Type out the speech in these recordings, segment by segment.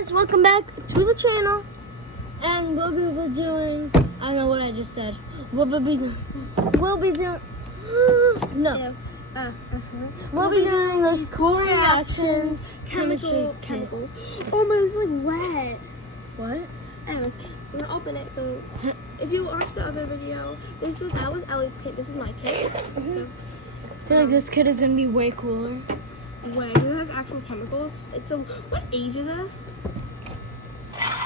Guys, welcome back to the channel, and we'll be doing, I don't know what I just said, we'll be doing, no, we'll be doing those cool reactions, chemicals. Oh my, it's like wet. What? Anyways, we're gonna open it. So if you watched the other video, that was Ellie's kit. This is my kit. So I feel like this kid is gonna be way cooler. wait, it has actual chemicals. So what age is this?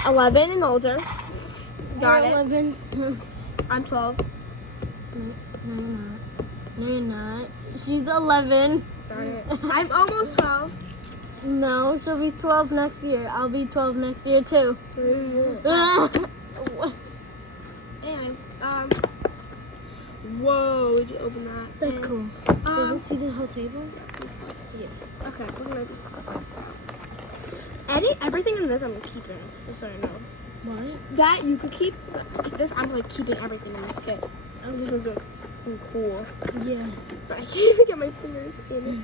11 and older. Got it. 11. I'm 12. No, you're not. She's 11. Got it. I'm almost 12. No, she'll be 12 next year. I'll be 12 next year too. Anyways, whoa, did you open that? That's And, cool. Does it see the whole table? Yeah. Okay, we're gonna do some slides now. Everything in this I'm keeping, just so I know. What? That you could keep. This I'm like keeping everything in this kit. This is like cool. Yeah. But I can't even get my fingers in it.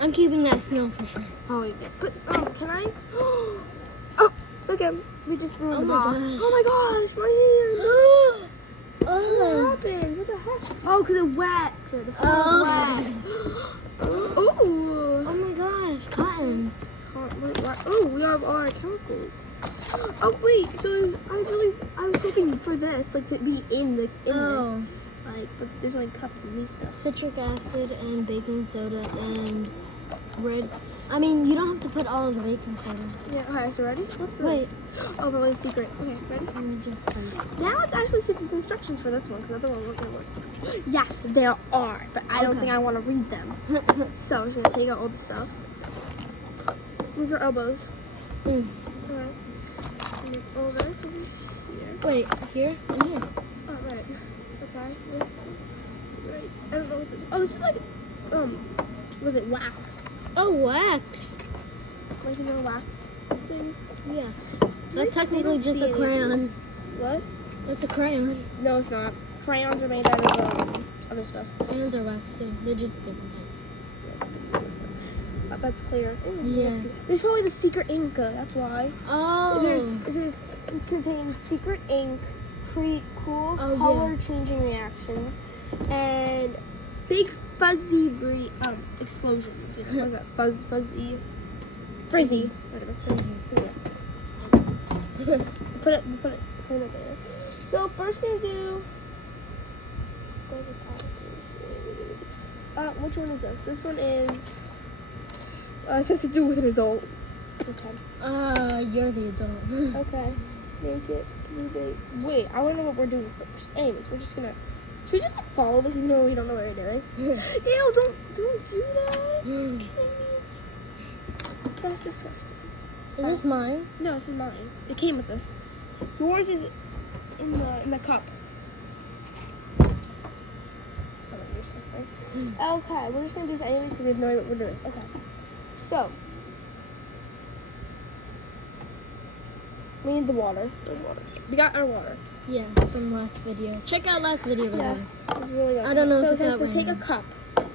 I'm keeping that snow for sure. Oh yeah. But can I? Oh, look at we just ruined Oh the my box. gosh. Oh my gosh, my hand. What Oh. happened? What the heck? Oh, cause it's wet. The floor Oh. is wet. Oh. Oh my gosh, cotton. Oh, we have all our chemicals. Oh wait, so I was hoping for this, like to be in the Oh. like, but there's only cups and these stuff. Citric acid and baking soda and red. I mean, you don't have to put all of the baking soda. Yeah. Okay, so ready? What's this? Wait. Oh, probably secret. Okay, ready? Let me just find Now it's actually there's instructions for this one because the other one wasn't gonna work. Yes, there are, but I don't Okay. think I want to read them. it. So I'm just gonna take out all the stuff. Move your elbows. Mm. Alright. Move all this over here. Wait, here and here. Oh, right. Okay. This. Right. I don't know what this. Oh, this is like, was it wax? Oh, wax. Like, wax things. Yeah. It's That's nice they technically don't just see a any of crayon. these. What? That's a crayon. No, it's not. Crayons are made out of other stuff. Crayons are wax too. They're just different type. That's clear. Yeah. There's probably the secret ink. That's why. Oh. It contains secret ink, cool Oh, color changing reactions, and big fuzzy explosions. You know, what is that? Fuzzy. Frizzy. Whatever. Frizzy. So yeah. put it there. So first we're gonna do. Which one is this? This one is. It has to do with an adult. Okay. You're the adult. Okay. Make it. Wait, I want to know what we're doing first. Anyways, we're just gonna. Should we just like follow this even though we don't know what we're doing? Ew! Don't do that. Are you kidding me? That's disgusting. Is this mine? No, this is mine. It came with this. Yours is in the cup. Okay, we're just gonna do this anyways because we have no idea what we're doing. Okay. So we need the water. There's water. We got our water. Yeah, from last video. Check out last video, by the way. Yes, it's really good. I don't know So if it it's has to out take a right cup.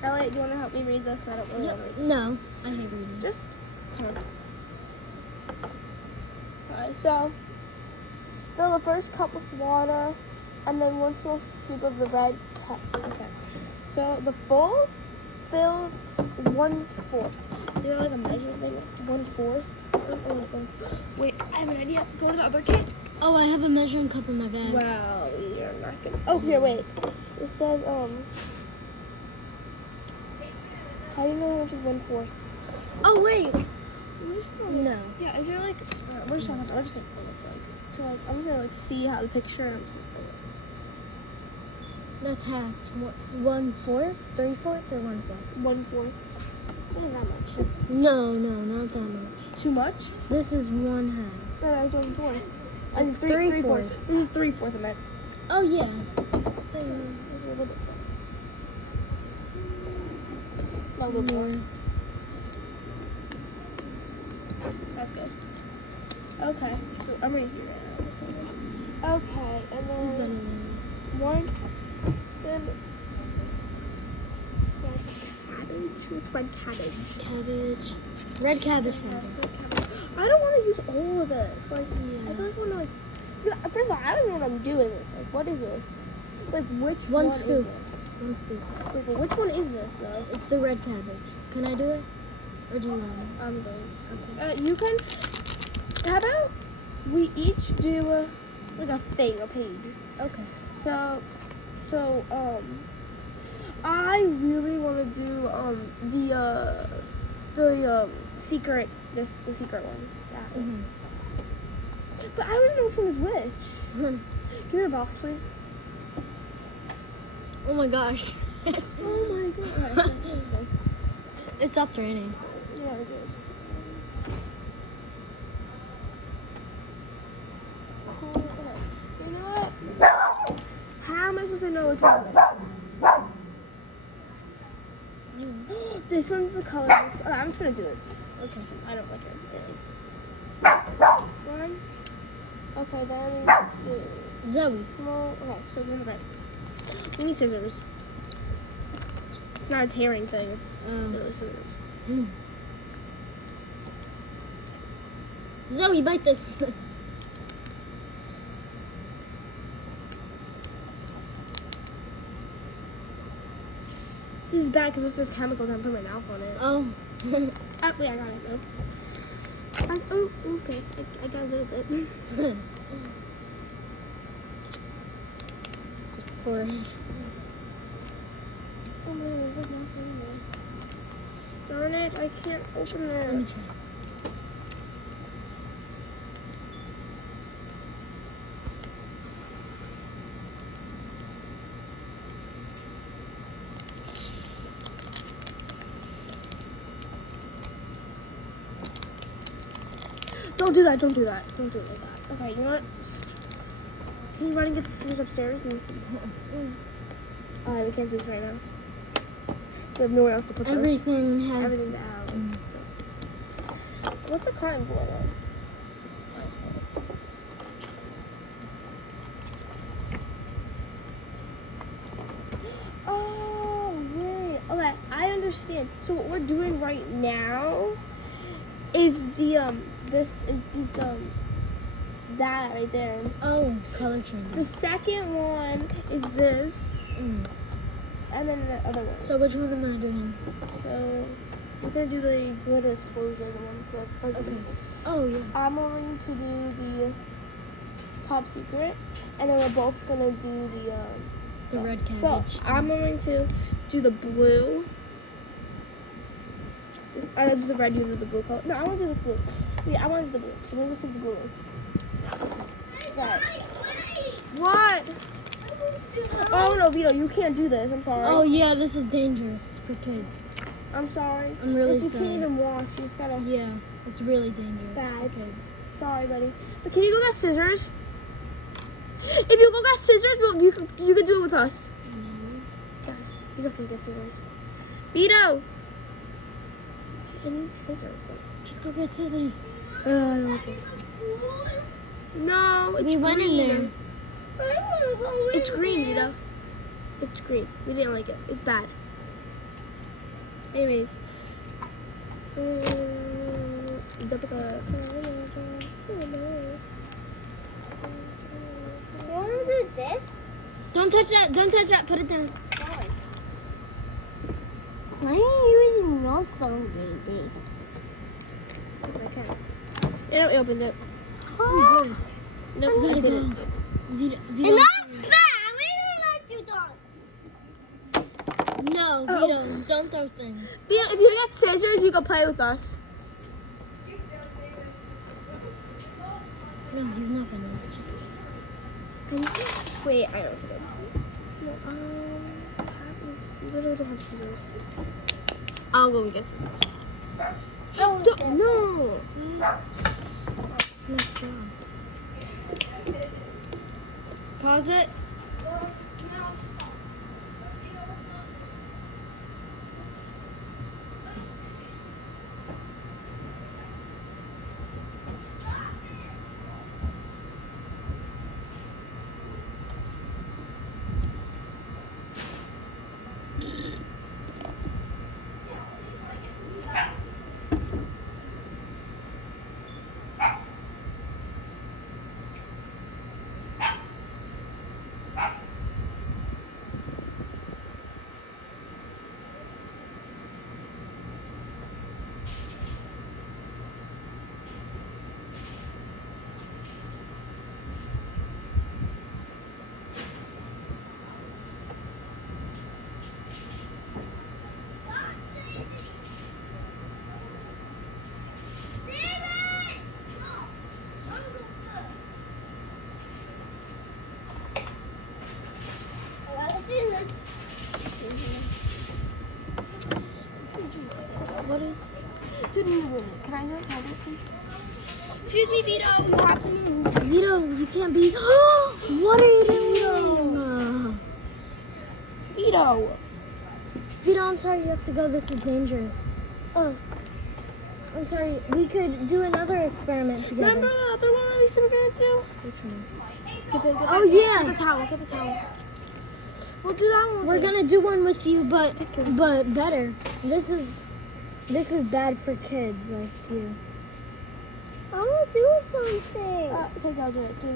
Elliot, do you want to help me read this? 'Cause I don't really want to read this. No, I hate reading. Just. Alright, so fill the first cup with water, and then 1 small scoop of the red cup. Okay. So the full fill 1/4. Do you have like a measure thing? 1/4. Wait, I have an idea. Go to the other kit. Oh, I have a measuring cup in my bag. Wow, you're not gonna. Oh, here, wait. It says How do you know how much is 1/4? Oh, wait. No. Yeah, is there like? We're just talking about. I'll just like what it looks like. So like, I'm just gonna like see how the picture. I'm just gonna That's half. 1/4? 3/4 or 1/4? 1/4. Not that much. No, not that much. Too much? This is 1/2. No, that's 1/4. And It's 3/4. This is 3/4 of it. Oh, yeah. A little more. Yeah. That's good. Okay, so I'm right here now. Okay, and then one. Then red cabbage. What's red cabbage? Cabbage. Red cabbage powder. all of this. Like, I Yeah. feel like we're like, first of all, I don't know what I'm doing. Like, what is this? Like, which One one scoop. is this? One scoop. Wait, but which one is this though? It's the red cabbage. Can I do it? Or do you want me? I'm going to. You can. How about we each do like a thing, a page. Okay. So, I really want to do the secret, the secret one. That one. But I don't know which one is which. Mhm. Give me the box, please. Oh my gosh. Oh my god. It stopped raining. Yeah, I did. Oh, okay. You know what? How am I supposed to know which one it is? This one's the color mix. Oh, I'm just gonna do it. Okay. I don't like it. Anyways. One. Okay, then we do Zoe. small. Okay, so okay. We need scissors. It's not a tearing thing. It's literally scissors. Zoe, bite this. This is bad because once there's chemicals, I'm putting my mouth on it. Oh. Wait, I got it. No. Oh, okay. I got a little bit. Of course. Oh my god, there's like nothing in there. Darn it, I can't open Let me this. see. Don't do that, don't do that. Don't do it like that. Okay, you know what? Can you run and get the scissors upstairs? Let me see. Alright, we can't do this right now. We have nowhere else to put Everything this. has. Everything's out and stuff. What's a cotton ball though? Oh, wait. Okay, I understand. So what we're doing right now is this is these that right there. Oh, color The changing. second one is this, Mm. and then the other one. So which one am I doing? So we're gonna do the glitter explosion, the one with the fuzzy. Okay. Oh yeah. I'm going to do the top secret, and then we're both gonna do The red So cabbage. I'm going to do the blue. I do the red, you do the blue color. No, I want to do the blue. Yeah, I want to do the blue. So maybe see what the blue is. Right. What? Oh no, Vito, you can't do this. I'm sorry. Oh yeah, this is dangerous for kids. I'm sorry. I'm really You sorry. can't even watch. You just gotta. Yeah, it's really dangerous Bad. for kids. Sorry, buddy. But can you go get scissors? If you go get scissors, well, you could do it with us. No. Guys, he's not gonna get scissors. Vito. I need scissors. Just go get scissors. I don't want to. No, it's We went in green. there. It's green, Vito. It's green. We didn't like it. It's bad. Anyways. You want to do this? Don't touch that. Don't touch that. Put it down. Why are you using your phone, baby? Okay. And I opened it. You're good. No, You I gotta didn't. go. Vito, And that's fair! We didn't let you talk. No, Oh. Vito, don't throw things. Vito, if you got scissors, you can play with us. No, he's not gonna. Just... Wait, I know what to do. No, we literally don't have scissors. I'll go and get scissors. No. Nice job. Pause it. Excuse me, Vito. You have to move. Vito, you can't be. What are you doing? Vito. Vito, I'm sorry, you have to go. This is dangerous. Oh. I'm sorry. We could do another experiment together. Remember the other one that we said we're gonna do? Which one? Oh yeah. Get the towel. Get the towel. We'll do that one. We're gonna do one with you, but better. This is bad for kids like you. I want to do something. Okay, go do it. Do it.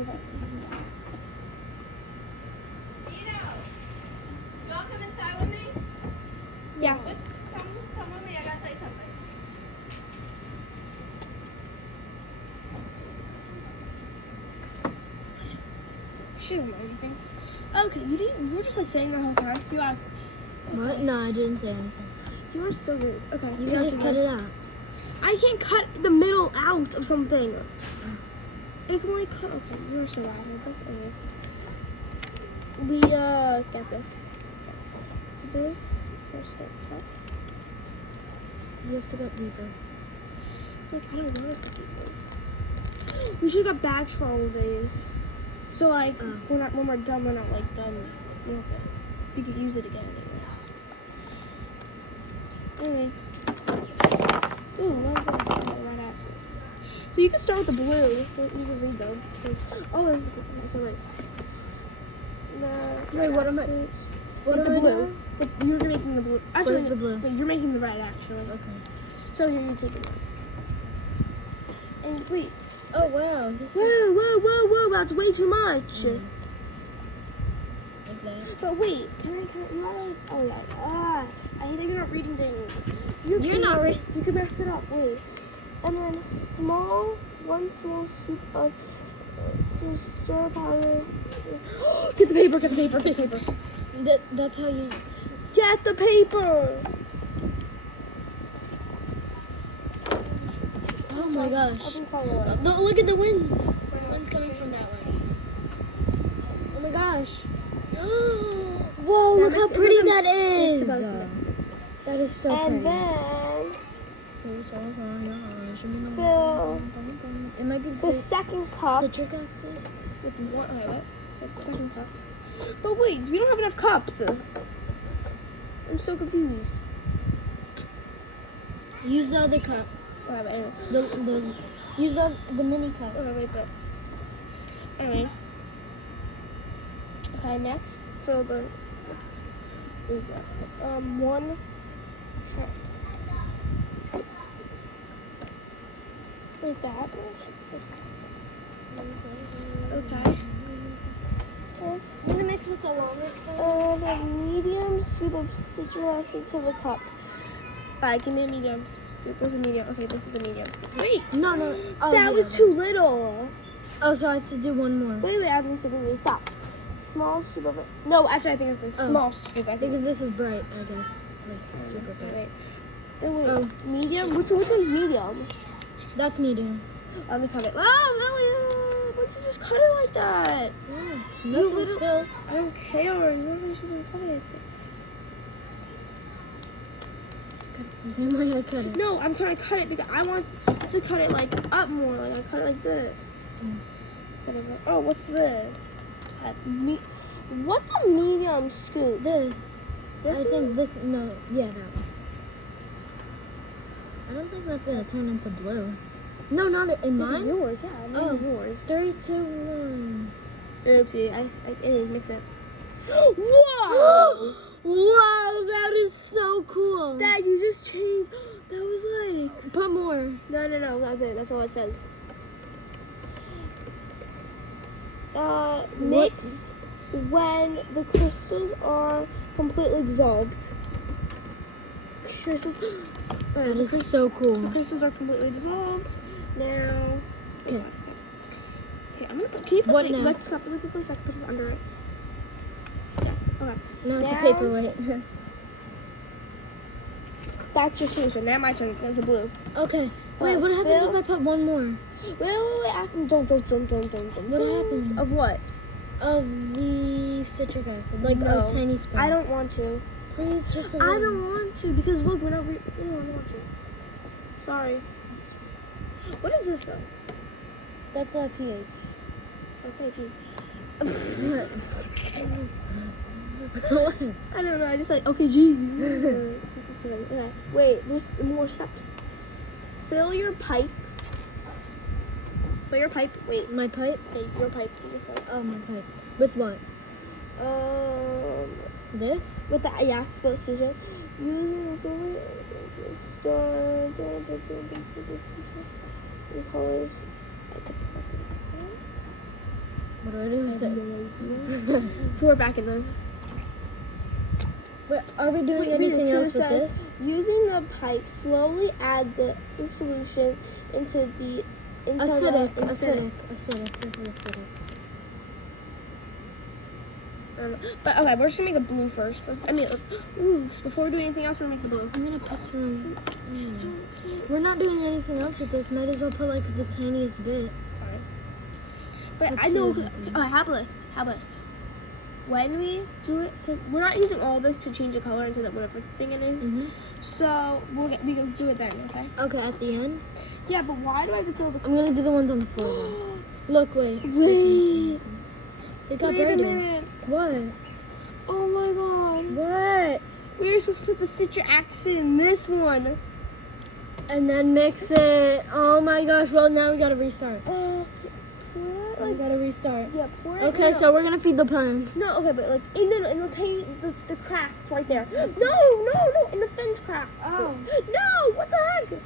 You want to come inside with me? Yes. Come with me. I gotta tell you something. She didn't know anything. Okay, you were just like saying the whole time. What? No, I didn't say anything. You were so rude. Okay. You guys cut it out. I can't cut the middle out of something. I can only cut. Okay, you are so loud with this. Anyways, we get this. Scissors. First cut. You have to go deeper. Like I don't want to cut deeper. We should have got bags for all of these. So like when we're done, we're not like done with it. We could use it again anyways. Ooh, what is this? Right answer. So you can start with the blue. Use a read though. So, there's the blue. So Wait, what am I? What the am I blue. doing? You're making the blue. Actually, Where's the blue? Wait, you're making the red actually. Okay. So here you're taking this. And wait. Oh wow. This is Whoa! That's way too much. like that. But wait, can I? Not, oh yeah. I hate that you're not reading things. You're not reading. You can mess it up. Wait. And then one small scoop of stir powder. Get the paper. Get the paper. That's how you. Get the paper. Oh my gosh. I'll be following. Look at the wind. The wind's coming from that way. Oh my gosh. Whoa, look how pretty that is. That is so And pretty. then fill It might be the second cup citric acid. with one. Wait, what? The second cup. But wait, we don't have enough cups. I'm so confused. Use the other cup. Alright, but anyway. Use the mini cup. Okay, wait, but. Anyways. Okay, next, fill the. One. Like that. Okay. I'm gonna mix with the longest one. A medium scoop of citric acid to the cup. Give me a medium scoop. Where's a medium? Okay, this is a medium scoop. Wait! No. Oh, that yeah, was okay. too little. Oh, so I have to do one more. Wait, I have to stop. Small scoop of it. No, actually, I think it's a small scoop. I think. Because this is bright, I guess. Like, super bright. Wait. Then wait. Oh. Medium? Which one's medium? That's medium. Let me cut it. Oh, Lily! Why'd you just cut it like that? Nothing little- spills. I don't care. You're not supposed to cut it. It's the same way I cut it. No, I'm trying to cut it because I want to cut it like up more. Like I cut it like this. Whatever. Oh, what's this? What's a medium scoop? This. This I one? think this. No, yeah, that one. I don't think that's gonna turn into blue. No, not in This is mine. yours, yeah. I Oh. mean yours. 3, 2, 1. Oopsie, I mix it. Whoa! Whoa, that is so cool. Dad, you just changed. That was like. Put more. No. That's it. That's all it says. Mix when the crystals are completely dissolved. Crystals. That is so cool. The crystals are completely dissolved. Now. Okay. Okay, I'm gonna put. Can you put What the, now? Like stop really quickly so I can put this under it. Yeah. Okay. No, it's Now- a paperweight. That's your solution. Now my turn. There's a blue. Okay. Wait, what happens if I put one more? Wait. Don't. What happens? Of what? Of the citric acid, like No. a tiny spoon. I don't want to. Please, just a I little. don't want to because look, we're not. I don't want to. Sorry. What is this though? That's a pH. Okay, jeez. What? I don't know. I just like okay, jeez. It's just a silly. Okay. Wait, there's more steps. Fill your pipe. Fill your pipe. Wait. My pipe? Hey, your pipe. Your pipe. Oh, my pipe. With what? This? With the supposed to say. Using the silver colors. What do I do with it? Pour it back in there. Wait, are we doing anything else with this? Using the pipe, slowly add the solution into the Acidic. This is acidic. I don't know. But okay, we're just gonna make a blue first. Before we do anything else, we're gonna make the blue. I'm gonna put some. We're not doing anything else with this. Might as well put like the tiniest bit. Fine. But Let's I know. see what happens. How about this? When we do it, we're not using all this to change the color into the whatever thing it is. So we can do it then, okay? Okay, at the end. Yeah, but why do I have to fill the? I'm gonna do the ones on the floor. Then. Look, wait. It got Wait a brighter. minute. What? Oh my god. What? We were supposed to put the citric acid in this one. And then mix it. Oh my gosh. Well, now we gotta restart. We Like, gotta restart. yeah, pour it. Okay, so we're gonna feed the plants. No, okay, but like, in the tiny, the cracks right there. No, in the fence cracks. Oh. No, what the heck?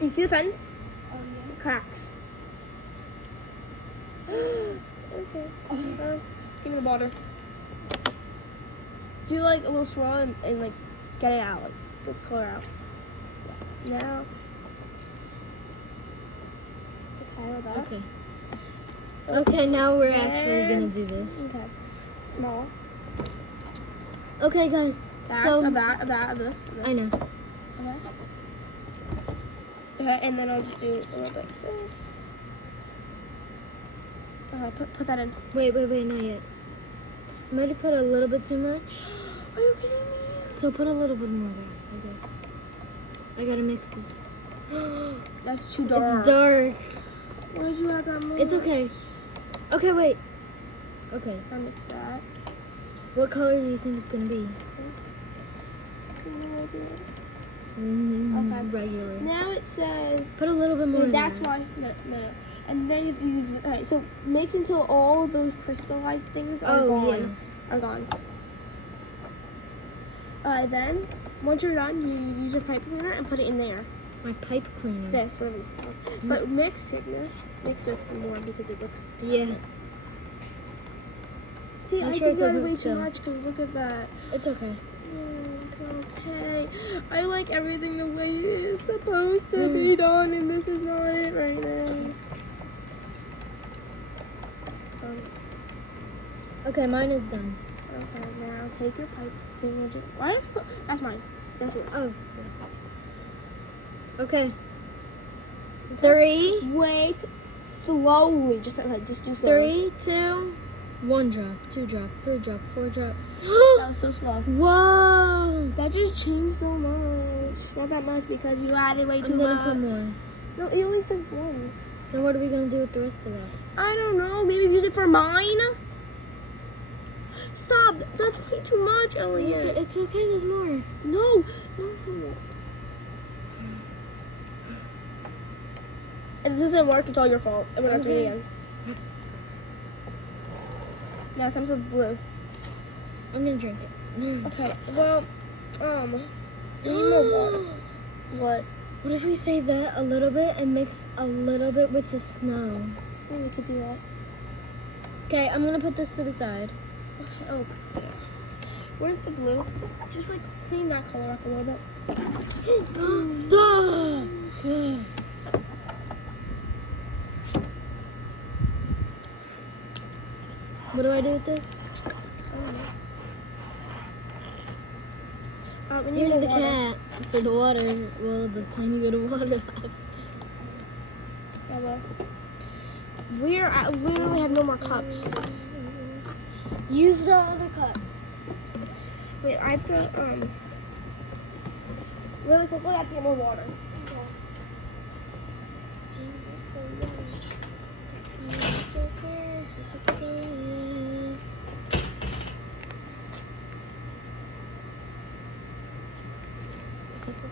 You see the fence? Cracks. Okay. Give me the water. Do like a little swirl and like get it out, like get the color out. Yeah. Now. Okay, like that. Okay. Okay, now we're actually gonna do this. Okay. Small. Okay, guys. Of that, of this. I know. Okay. Okay, and then I'll just do a little bit of this. Okay, put that in. Wait, not yet. I might have put a little bit too much. Are you kidding me? So put a little bit more there, I guess. I gotta mix this. That's too dark. It's dark. Why did you add that more? It's okay. Okay, wait. Okay. I'll mix that. What color do you think it's gonna be? Okay. Regular. Now it says. Put a little bit more. Wait, in that's there. why. No. And then you have to use it. Alright, so mix until all of those crystallized things are gone. Are gone. Then, once you're done, you use your pipe cleaner and put it in there. My pipe cleaner. This, whatever it's called. But mix this some more because it looks. Yeah. See, I'm I sure think it that's doesn't way too spill. much because look at that. It's okay. Okay. I like everything the way it is supposed to be done, and this is not it right now. Okay, mine is done. Okay, now take your pipe thing. Why did I put? That's mine. That's yours. Oh. Okay. 3. Wait. Slowly. Just do slowly. 3, 2, 1 drop, 2 drop, 3 drop, 4 drop. That was so slow. Whoa! That just changed so much. Not that much because you added way too I'm gonna much. put more. No, it only says once. Then what are we gonna do with the rest of that? I don't know. Maybe use it for mine. Stop. That's way too much, Elliot. It's okay, there's more. No. If this doesn't work, it's all your fault. And we're not doing it again. Now time for blue. I'm gonna drink it. Okay. Well, we need more water. What? What if we save that a little bit and mix a little bit with the snow? Oh, we could do that. Okay, I'm gonna put this to the side. Oh. Where's the blue? Just like clean that color up a little bit. Stop! What do I do with this? We need Here's more the water. cat for the water. Well, the tiny bit of water left. Yeah, well. We literally have no more cups. Use the other cup. Wait, I have to, really quickly, I have to get more water.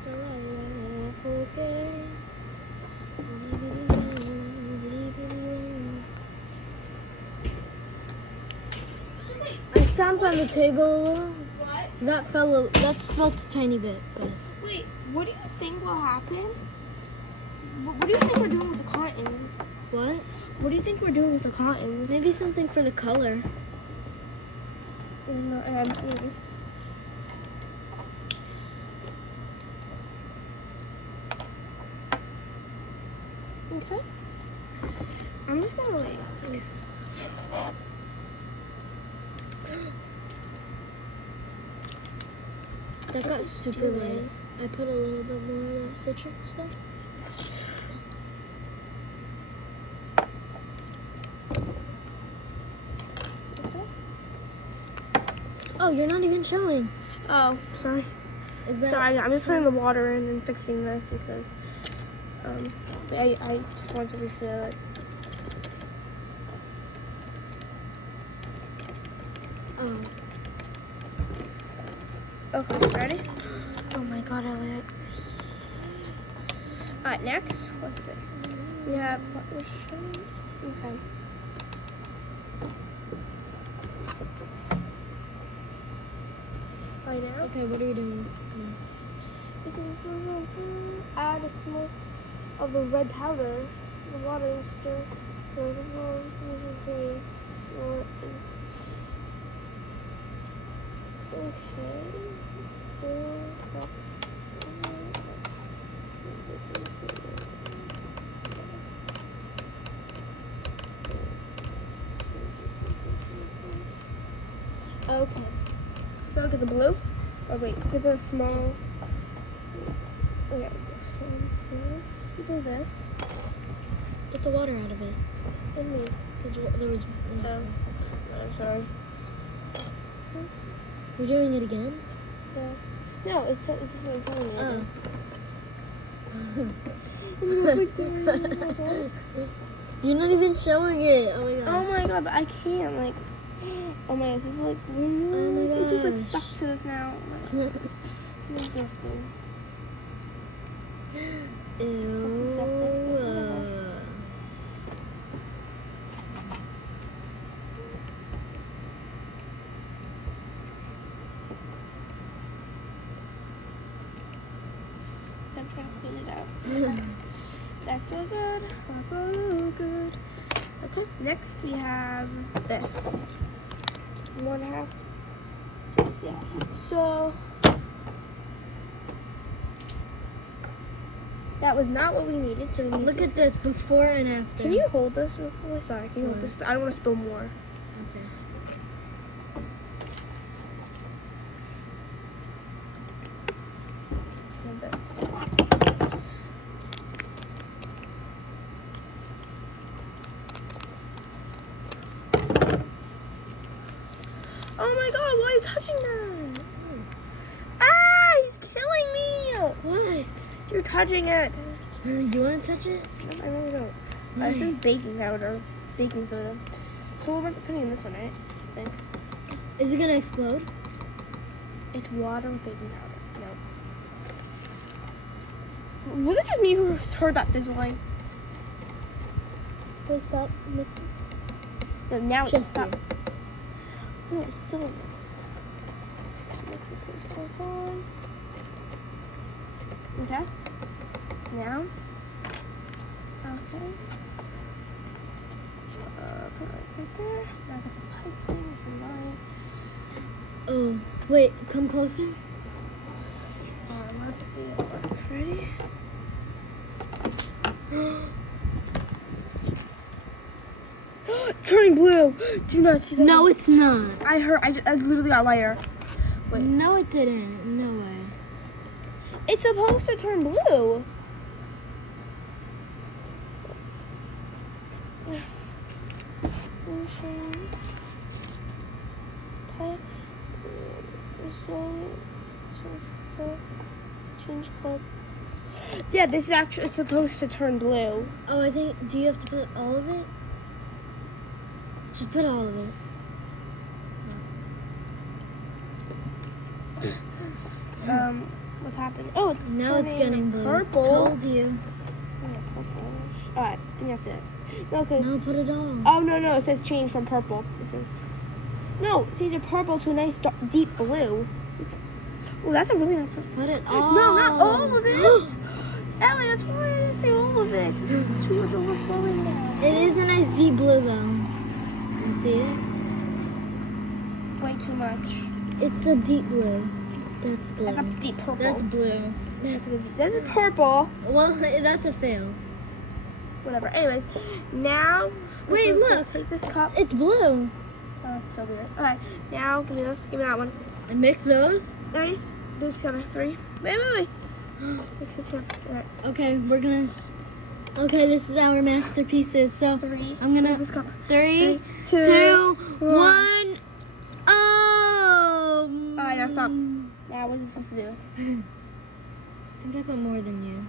I stomped on the table. What? That smelled a tiny bit. But Wait, what do you think will happen? What do you think we're doing with the cottons? what? What do you think we're doing with the cottons? Maybe something for the color. No, anyways. Okay. I'm just gonna wait. That got super light. I put a little bit more of that citric stuff. Okay. Oh, you're not even showing. Oh, sorry. Is that Sorry, I'm just putting the water in and fixing this because I just want to refill it. Oh. Okay, ready? Oh my god, Elliot. Alright, next, let's see. We have what we're showing. Okay. Right now, Okay, what are you doing? this is add a small of the red powder, the water and stir. Okay. Okay. So get the blue. Oh wait, get the small. Okay, small. Do this. Get the water out of it. And me. There was. Oh, I'm sorry. You're doing it again? Yeah. No, it's this isn't telling me. Oh. You're not even showing it. Oh my Oh god. my god, but I can't like. Oh my gosh, this is like. Oh my It just like gosh. stuck to this now. There's no spoon. Ew. disgusting. I'm trying to clean it out. That's all good. That's all good. Okay, next we have this. 1/2 this, yeah. So that was not what we needed. So we need Look this. at this before and after. Can you hold this? Really sorry. Can you hold What? this? I don't want to spill more. Okay. And this. Oh my god, why are you touching that? Ah, he's killing me! What? You're touching it. You want to touch it? No, I really don't. This is baking powder. Baking soda. So we're putting in this one, right? I think. Is it gonna explode? It's water with baking powder. No. Was it just me who heard that fizzling? Wait, stop mixing. No, now it's Just stopped. Oh, it's still in there. Mix it so it's all gone. Okay. Now. Okay. Put it right there. Now I got the pipe thing. It's in line. Oh, wait, come closer. Let's see it work. Ready? It's turning blue. Do not see that. No, it's not. I heard. I literally got lighter. Wait. No, it didn't. No way. It's supposed to turn blue. Change color. Yeah, this is actually supposed to turn blue. Oh, I think. Do you have to put all of it? Just put all of it. What's happening? Oh, it's Now it's turning getting blue. purple. Told you. Alright, I think that's it. No, because No, put it on. oh no, it says change from purple. No, change a purple to a nice dark, deep blue. Oh, that's a really nice purple. Put it on. No, not all of it. Ellie, that's why I didn't say all of it. Because it's too much overflowing now. It is a nice deep blue though. You see it? Way too much. It's a deep blue. That's blue. That's a deep purple. That's blue. This is purple. Well, that's a fail. Whatever. Anyways, now we're Wait, supposed to look. take this cup. It's blue. Oh, it's so weird. Alright, now give me this. Give me that one. And mix those. Ready? Do this together. 3. Wait. Mix this together. Alright. Okay, we're gonna. Okay, this is our masterpieces. So 3. I'm gonna. This cup. 3, 2, 2, 1. 1. Oh. Alright, now stop. Now what are you supposed to do? I think I put more than you.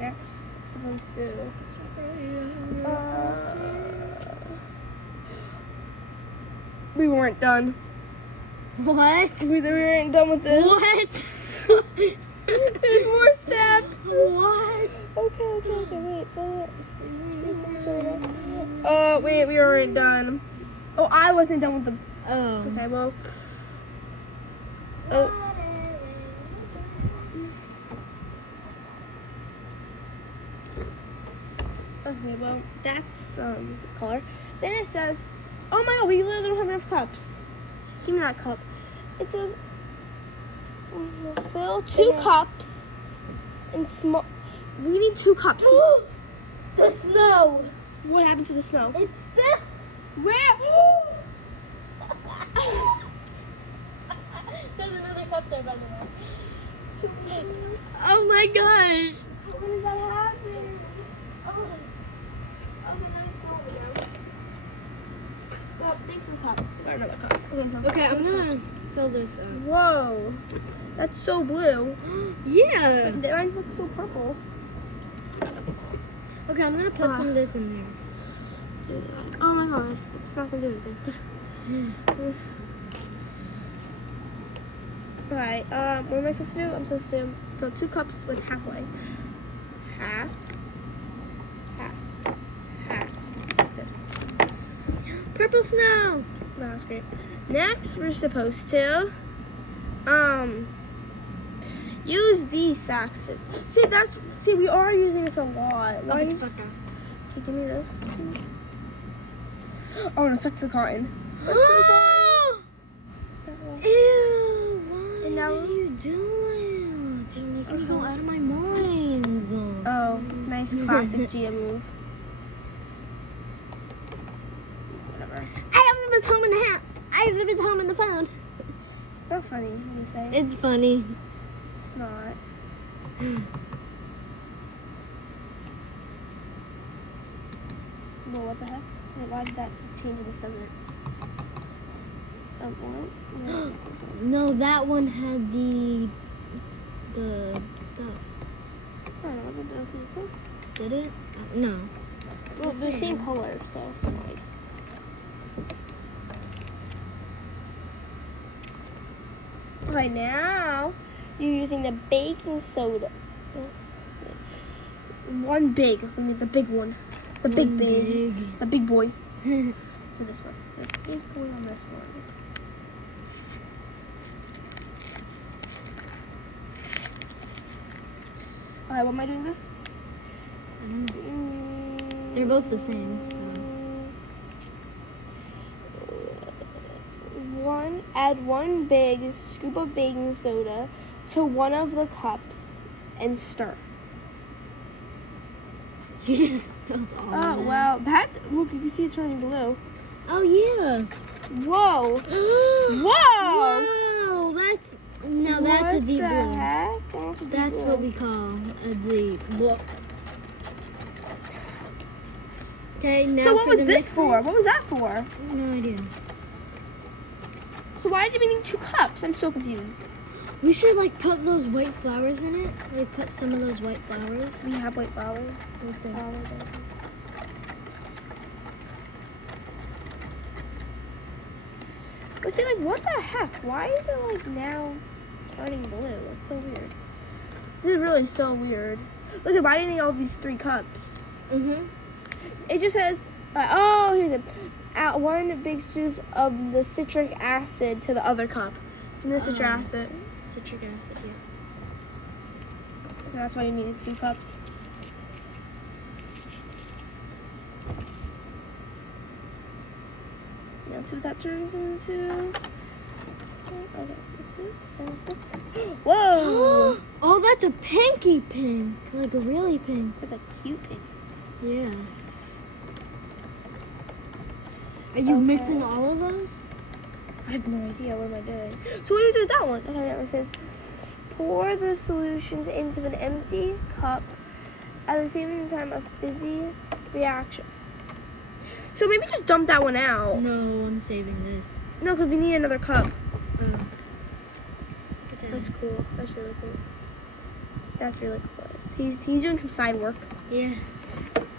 Next, it's supposed to. We weren't done. What? We weren't done with this. What? There's more steps. What? Okay. Wait. Wait. We weren't done. Oh, I wasn't done with the. Oh. Okay, well. Oh. Okay, well, that's color. Then it says, oh my god, we literally don't have enough cups. Give me that cup. It says, fill 2 cups in small. We need 2 cups. The snow. What happened to the snow? It's spilled. Where? There's another cup there, by the way. Oh my gosh. How did that happen? Oh, now it's snow again. Well, make some cup. Or another cup. Okay, I'm gonna fill this up. Whoa, that's so blue. Yeah. But mine looks so purple. Okay, I'm gonna put some of this in there. Oh my god, it's not gonna do anything. Alright, what am I supposed to do? I'm supposed to fill 2 cups with halfway. Half. That's good. Purple snow. No, that's great. Next, we're supposed to, use these sacks. See, we are using this a lot. Why? Okay, give me this piece. Oh, no, stuck to the cotton. Stuck to the cotton. Ew, what And now- are you doing? You're making me go out of my mind. Oh, nice classic Gia move. Whatever. I have this home in the house. I have this home in the phone. It's not funny when you say it. It's funny. It's not. Well, what the heck? Wait, why did that just change and this doesn't? What? No, that one had the stuff. I don't know, what did I see this one? Did it? No. Well, they're the same color, so it's fine. Right now, you're using the baking soda. One big. We need the big one. The big. The big boy. To this one. The big boy on this one. Alright, what am I doing this? They're both the same, so. Add 1 big scoop of baking soda to one of the cups and stir. You just spilled all Oh, of it. wow. That's, look, you can see it turning blue. Oh, yeah. Whoa. Whoa. Wow, that's a deep What the blue. heck? That's a deep That's blue. what we call a deep blue. Okay, now So what for was the this mixing. for? What was that for? I have no idea. So why did we need 2 cups? I'm so confused. We should like put those white flowers in it. Like put some of those white flowers. We have white flowers. Right there. But see, like, what the heck? Why is it like now? turning blue. That's so weird. This is really so weird. Look, why do you need all these 3 cups? Mhm. It just says, here's it. Add 1 big scoop of the citric acid to the other cup. And the citric acid. Citric acid, yeah. That's why you needed 2 cups. Now see what that turns into. Okay, this. Whoa! Oh, that's a pinky pink. Like a really pink. That's a cute pink. Yeah. Are you Okay. mixing all of those? I have no idea. What am I doing? So what do you do with that one? Okay, it says pour the solutions into an empty cup at the same time a fizzy reaction. So maybe just dump that one out. No, I'm saving this. No, because we need another cup. That's cool. That's really cool. That's really cool. He's doing some side work. yeah.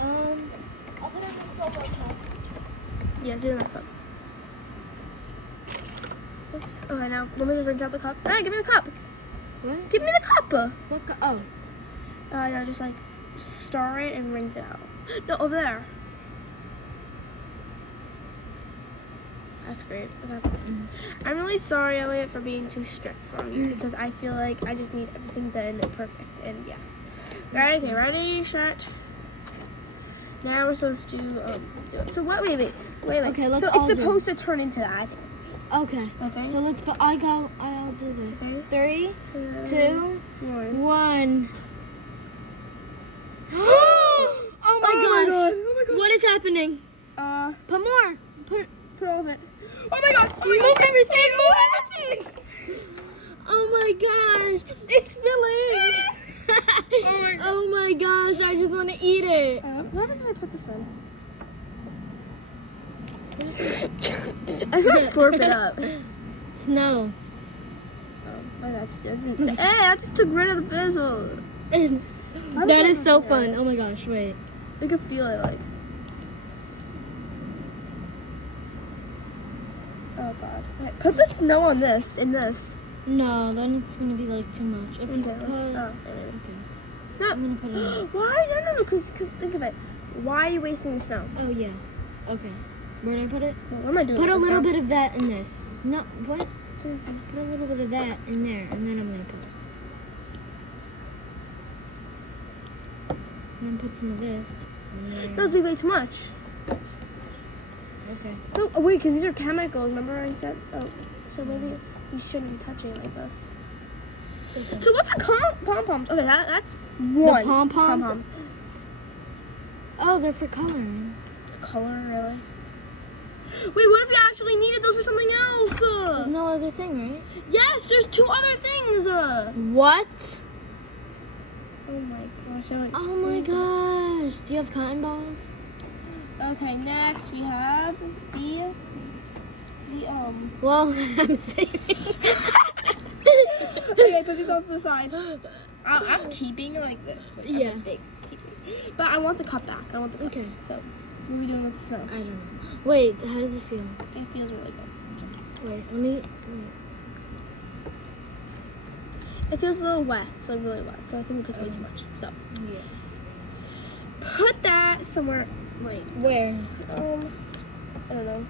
I'll put in the solo cup. Yeah, do that cup. Oops. Okay, now let me just rinse out the cup. Give me the cup. What? Give me the cup. What? Oh. No, just like stir it and rinse it out. No, over there. That's great. Okay. I'm really sorry, Elliot, for being too strict for you because I feel like I just need everything done perfect. And yeah. Right, okay, ready, set. Now we're supposed to do it. So what? Wait. Okay, let's so all it's do supposed to turn into that. I think. Okay. Okay. So let's put. I'll do this. Okay. 3, 2, 1. 1. Oh my gosh! Oh my god! What is happening? Put more. Put all of it. Oh my god! Oh my Move god! everything. Move everything. Oh my gosh! It's filling. Oh my gosh! I just want to eat it. What happens if I put this in? I just want to slurp it up. Snow. That just doesn't. Hey, I just took rid of the fizzle. That is so fun. Oh my gosh! Wait. You can feel it like. Oh god. Right, put the snow on this, in this. No, then it's gonna be like too much. If you Okay, put, let's- okay. No. I'm gonna put it on this. Why? No, because think of it. Why are you wasting the snow? Oh yeah. Okay. Where did I put it? What am I doing? Put a with this little now? bit of that in this. No, what? It's insane. Put a little bit of that in there, and then I'm gonna put it. And then put some of this. in there. That would be way too much. Okay. No, oh, wait, because these are chemicals. Remember I said? Oh, so maybe you shouldn't be touching it like this. Okay. So what's a pom-poms? Okay, that's one. pom-poms? Pom-poms. Oh, they're for coloring. Color, really? Wait, what if you actually needed those for something else? There's no other thing, right? Yes, there's 2 other things. What? Oh my gosh, I like Oh my squeeze it. gosh. Do you have cotton balls? Okay, next we have the Well, I'm saving. Okay, put these off to the side. I'm keeping it like this. Like, Yeah. as a big keeping. But I want the cup back. I want the cup. Okay. So, what are we doing with the snow? I don't know. Wait, how does it feel? It feels really good. Wait, let me. It feels a little wet, so really wet. So I think it puts way too much. So Yeah. put that somewhere like Where? this. I don't know.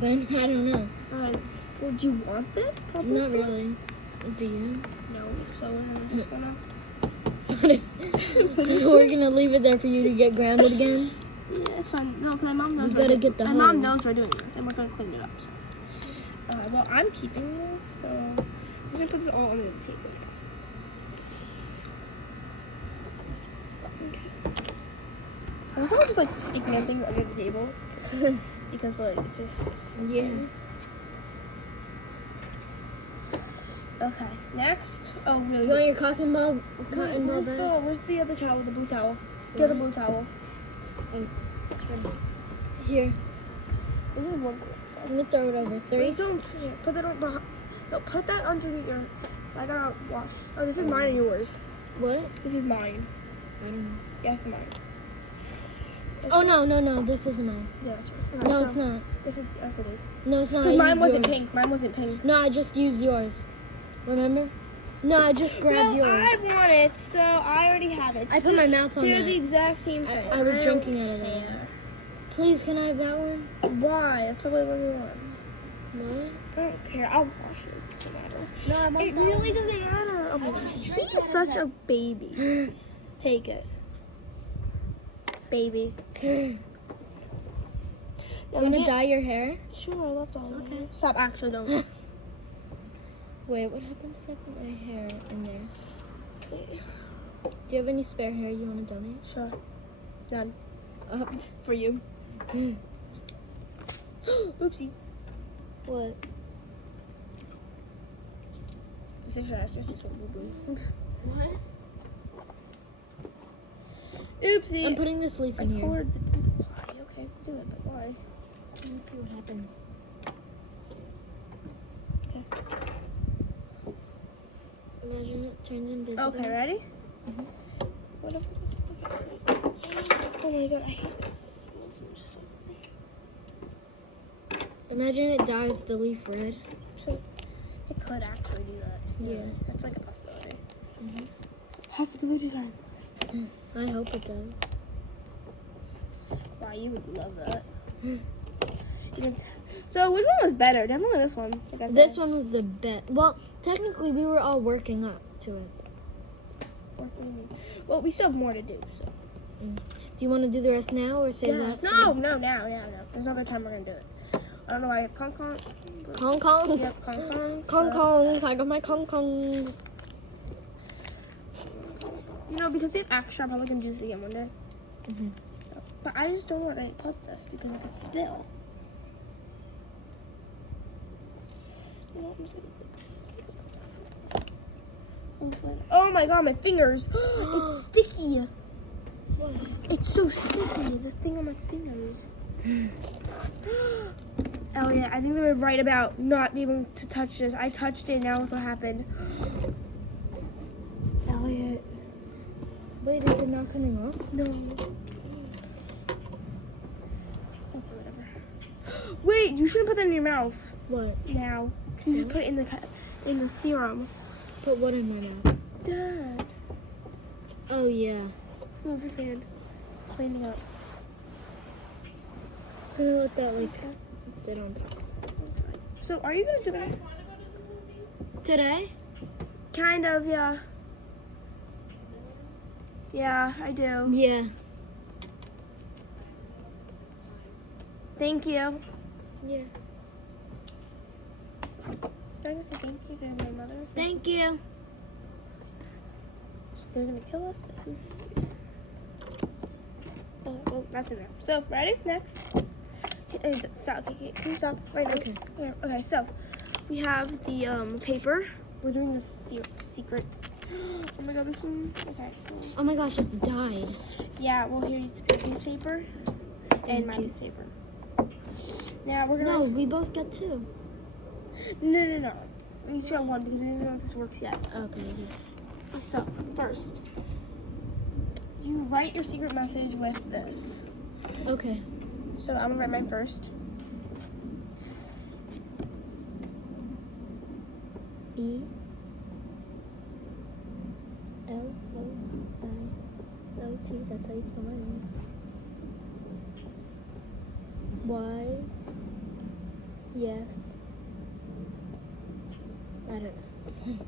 Then I don't know. Alright. Well, do you want this? Probably. Not really. Do you? No. So we're just gonna. So we're gonna leave it there for you to get grounded again. Yeah, it's fine. No, because my mom knows. We we're gotta doing- get the My mom hose. knows we're doing this, and we're gonna clean it up. So. Well, I'm keeping this, so I'm gonna put this all under the table. Okay. I'm probably just like sticking in things under the table because like just Yeah. Okay. Next. Oh, really? You want your cotton ball Where's back? where's the other towel? The blue towel. Get the blue towel. Oh, it's right there. Here. This is one. Let me throw it over. 3. Wait, don't put that on behind. No, put that underneath your. I gotta wash. Oh, this is mine and yours. What? This is mine. I don't know. Yes, mine. Oh no! This isn't mine. Yeah, it's yours. Okay, No, so it's not. This is yes, it is. No, it's not. Because I mine used wasn't yours. pink. Mine wasn't pink. No, I just used yours. Remember? No, I just grabbed Well, yours. I want it, so I already have it. I put my mouth on They're that. the exact same thing. I was don't drinking out of that. care. Please, can I have that one? Why? That's probably what we want. No. I don't care. I'll wash it. It doesn't matter. No, I want It really doesn't matter. Oh my god. He's such a baby. Take it. Baby. You want to dye your hair? Sure, I love dyeing. Okay. my hair. Stop, actually don't. Wait, what happens if I put my hair in there? Do you have any spare hair you want to donate? Sure. Done. For you. Oopsie. What? This is just one boo-boo. What? Oopsie. I'm putting this leaf I in here. colored the why? Okay, do it, but why? Let me see what happens. Okay. Imagine it turns invisible. Okay, ready? What if this? Oh my god, I hate this. Imagine it dyes the leaf red. So, it could actually do that. Yeah. That's like a possibility. Mhm. Possibilities are. I hope it does. Wow, you would love that. So, which one was better? Definitely this one. Like I said. This one was the best. Well, technically, we were all working up to it. Well, we still have more to do. So. Do you want to do the rest now or save that? No, now. There's another time we're gonna do it. I don't know why I have Kong. Kong Kong. Yep, Kongs. Kong Kongs. I got my Kong Kongs. You know, because they have extra, I'm probably gonna do this again one day. Mhm. But I just don't want to put this because it could spill. You know, I'm just gonna... Oh my god, my fingers! It's sticky! It's so sticky, the thing on my fingers. Elliot, I think they were right about not being able to touch this. I touched it, now look what happened. Elliot. Wait, is it not coming off? No. Okay, whatever. Wait, you shouldn't put that in your mouth What? now. You just put it in the serum. Put what in my mouth? Dad. Oh, yeah. Move your hand. Cleaning up. So I'm gonna let that, like, sit on top. So, are you gonna do that? Today? Kind of, yeah. Yeah, I do. Yeah. Thank you. Yeah. I guess I thank you to my mother. Thank you. They're gonna kill us. Oh, well, that's in there. So, ready? Next. Stop. Okay, can you stop right now? Okay. Okay, so we have the paper. We're doing this secret. Oh my god, this one. Okay, so Oh my gosh, it's dyed. yeah, well here's a piece of paper and my you. piece of paper. Now we're No, gonna. we both got two. No. We each got one because we don't know if this works yet. Okay. So first, you write your secret message with this. Okay. So I'm gonna write mine first. E L O I O T. That's how you spell my name. Y. Yes. I don't know.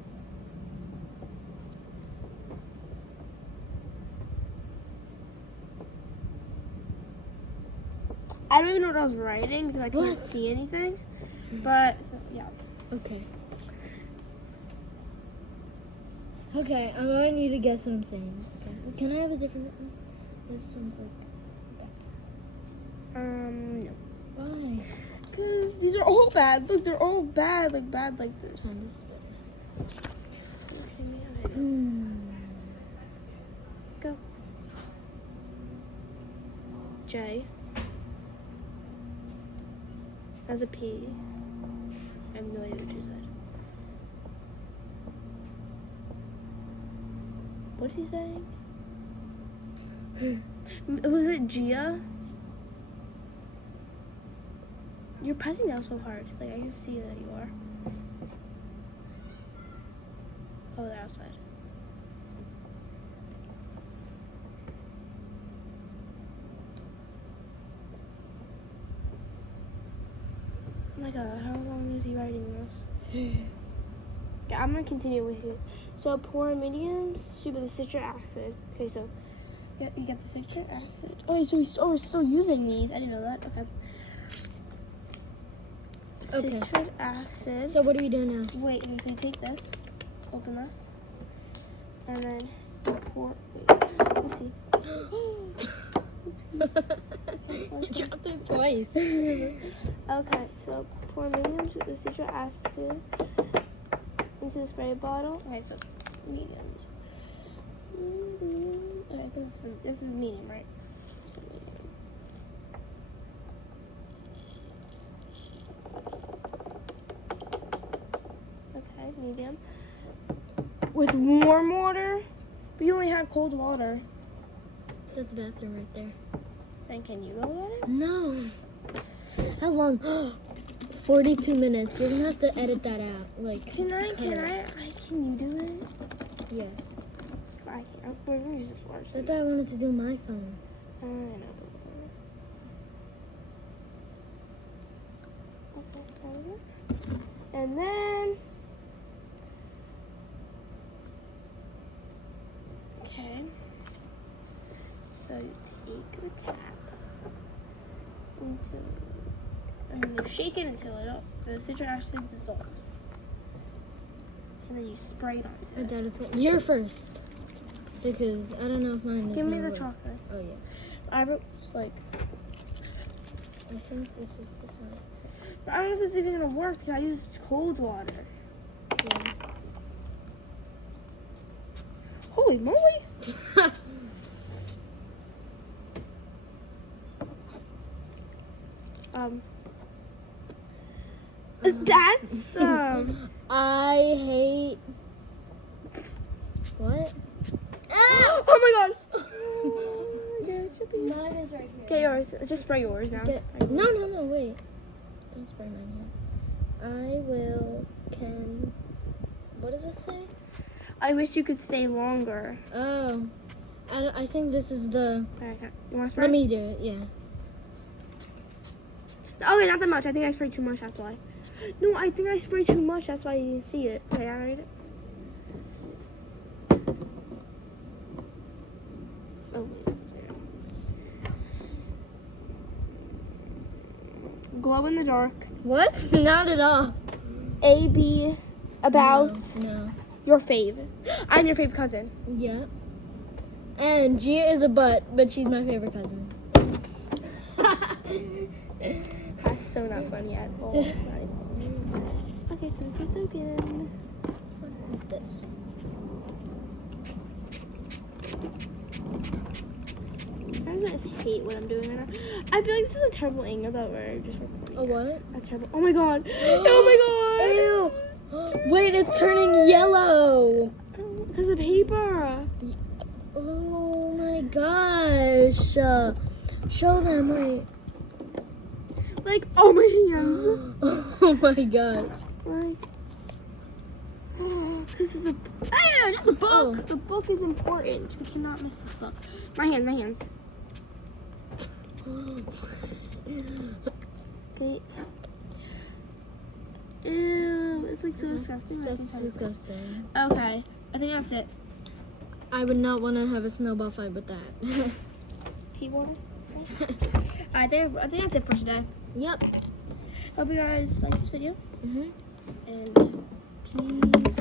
I don't even know what I was writing because I can't What? see anything. But so, yeah. Okay. Okay, I want you to guess what I'm saying. Okay. Can I have a different one? This one's like. No. Why? Because these are all bad. Look, they're all bad like this. This is better. Go. J. As a P. I have no idea what you said. What's he saying? Was it Gia? You're pressing down so hard. Like, I can see that you are. Oh, they're outside. Oh my god, how long is he writing this? Yeah, I'm gonna continue with you. So pour medium soup of the citric acid. Okay, so yeah, you get the citric acid. Oh, so we're still using these. I didn't know that. Okay. Okay. Citric acid. So what do we do now? Wait, okay, so you take this, open this, and then you pour. Wait, let's see. Oopsie. You dropped it twice. Okay, so pour medium to the citric acid into the spray bottle. Okay, so medium. Okay, this is medium, right? So medium. Okay, medium. With warm water? We only have cold water. That's the bathroom right there. Then can you go get it? No. How long? 42 minutes. You're gonna have to edit that out. Like, Can you do it? yes. I can't. We're gonna use this water. That's why I wanted to do my phone. I know. Okay, that was it. And then. Okay. So you take the cap and then you shake it until the citric acid dissolves. And then you spray it onto My it. dad is going. You're first. Because I don't know if mine is Give me gonna the work. chocolate. Oh, yeah. I wrote like. I think this is the side. But I don't know if this is even gonna work because I used cold water. Yeah. Holy moly! That's I hate. What? Oh my god! Mine is right here. Okay, yours. Just spray yours now. Get- Spray No, yours. no, no, wait. Don't spray mine here. I will. Can. What does it say? I wish you could stay longer. Oh. I think this is the. Okay, you want to spray? Let me do it, yeah. Okay, not that much. I think I sprayed too much. That's why. No, I think I sprayed too much. That's why you didn't see it. Okay, I read it. Oh wait, this is there. Glow in the dark. What? Not at all. AB about No. your fave. I'm your fave cousin. Yeah. And Gia is a butt, but she's my favorite cousin. That's so not funny at all. Right. Okay, so it tastes so good. This. I just hate what I'm doing right now. I feel like this is a terrible angle that we're just recording. A what? That's terrible. Oh my god. Oh my god. Ew. Wait, it's turning yellow. Because of paper. Oh my gosh. Show them, wait. Like, oh my hands. Oh my god. Like, because of the, not the book. Oh. The book is important. We cannot miss the book. My hands, my hands. Okay. Ew, it's like so disgusting. That's disgusting. Okay, I think that's it. I would not want to have a snowball fight with that. Pea water? I think that's it for today. Yep. Hope you guys like this video. Mhm. And peace